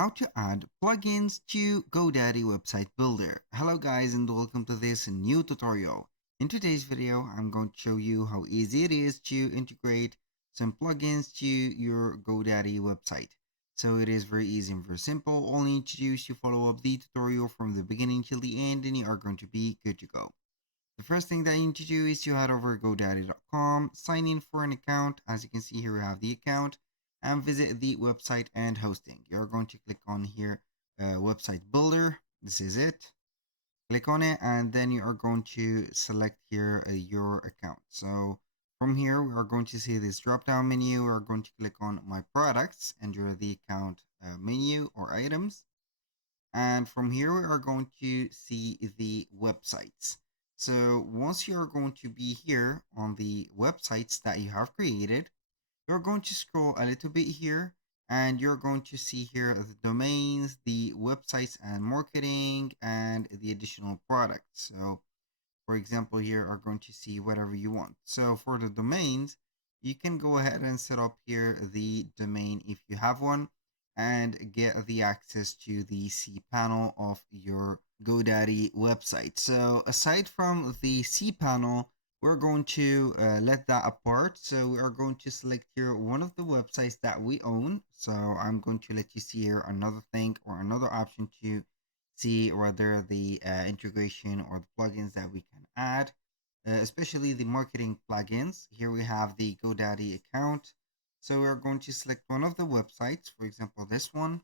how to add plugins to GoDaddy website builder. Hello guys and welcome to this new tutorial. In today's video, I'm going to show you how easy it is to integrate some plugins to your GoDaddy website. So it is very easy and very simple. All you need to do is to follow up the tutorial from the beginning till the end and you are going to be good to go. The first thing that you need to do is to head over to godaddy.com, sign in for an account. As you can see here, we have the account, and visit the website and hosting. You're going to click on here, website builder. This is it. Click on it, and then you are going to select here your account. So from here, we are going to see this drop down menu. We are going to click on my products, enter the account menu or items. And from here, we are going to see the websites. So once you are going to be here on the websites that you have created, you're going to scroll a little bit here and you're going to see here the domains, the websites and marketing, and the additional products. So for example, here are going to see whatever you want. So for the domains, you can go ahead and set up here the domain if you have one and get the access to the cPanel of your GoDaddy website. So aside from the cPanel, we're going to let that apart. So we are going to select here one of the websites that we own. So I'm going to let you see here another thing or another option to see whether the integration or the plugins that we can add, especially the marketing plugins. Here we have the GoDaddy account. So we're going to select one of the websites, for example, this one.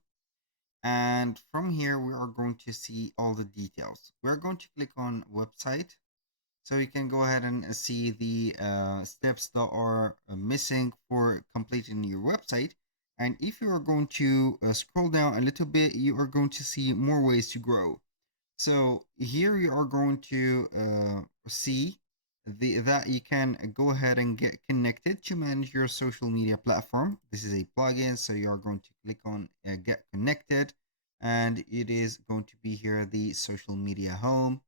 And from here, we are going to see all the details. We're going to click on website. So you can go ahead and see the steps that are missing for completing your website. And if you are going to scroll down a little bit, you are going to see more ways to grow. So here you are going to see that you can go ahead and get connected to manage your social media platform. This is a plugin, so you are going to click on get connected, and it is going to be here the social media home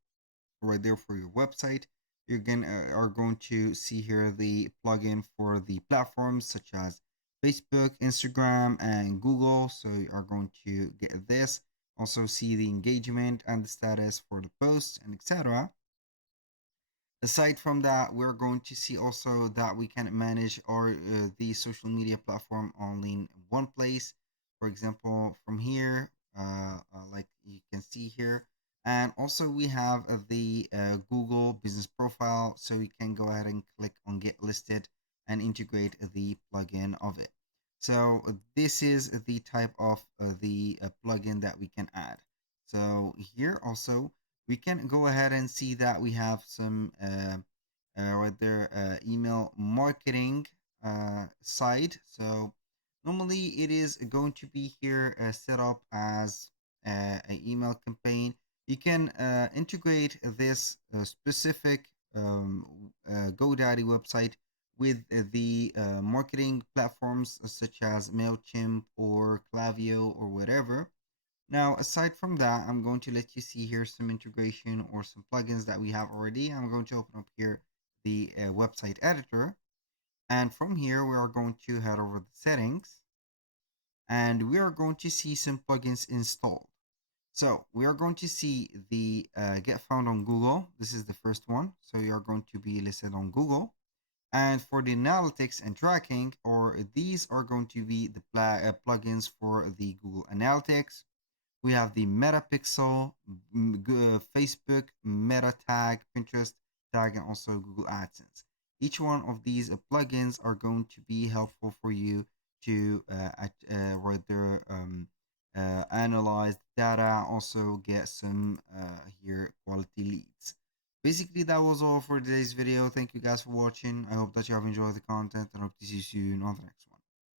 right there for your website. You're going are going to see here the plugin for the platforms such as Facebook, Instagram, and Google. So you are going to get this. Also see the engagement and the status for the posts and etc. Aside from that, we're going to see also that we can manage our the social media platform only in one place. For example, from here, like you can see here, and also we have the Google business profile, so we can go ahead and click on get listed and integrate the plugin of it. So this is the type of the plugin that we can add. So here also we can go ahead and see that we have some right there email marketing side. So normally it is going to be here set up as an email campaign. You can integrate this specific GoDaddy website with the marketing platforms such as MailChimp or Klaviyo or whatever. Now, aside from that, I'm going to let you see here some integration or some plugins that we have already. I'm going to open up here the website editor. And from here, we are going to head over the settings and we are going to see some plugins installed. So we are going to see the get found on Google. This is the first one. So you are going to be listed on Google. And for the analytics and tracking, or these are going to be the plugins for the Google Analytics. We have the Meta Pixel, Facebook, Meta Tag, Pinterest Tag, and also Google AdSense. Each one of these plugins are going to be helpful for you to right there analyze data, also get some here quality leads. Basically, that was all for today's video. Thank you guys for watching. I hope that you have enjoyed the content and hope to see you soon on the next one.